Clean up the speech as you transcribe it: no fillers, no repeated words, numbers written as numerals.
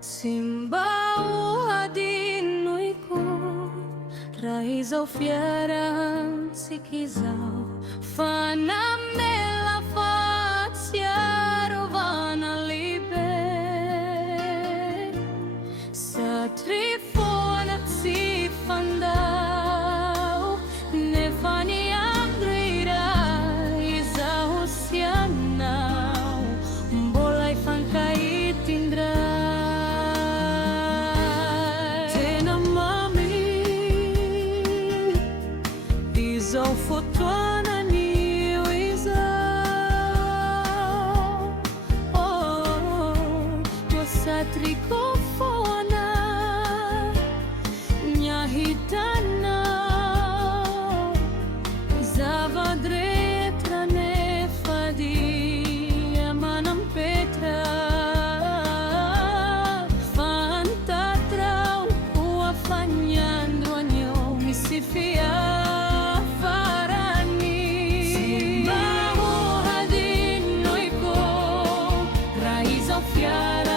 Simba o hadinoi ko, raiz au fiaran sikizao, fanamela fatsiarovana libe, sa trifona si fandao, ne fani andrira izao sianao, bolai fankai tindra. Izao fotoana ni izao, sa tricofona nyahitana zavadretra nefadia manam petra fantatrao uafanyandro anyo misifia fiar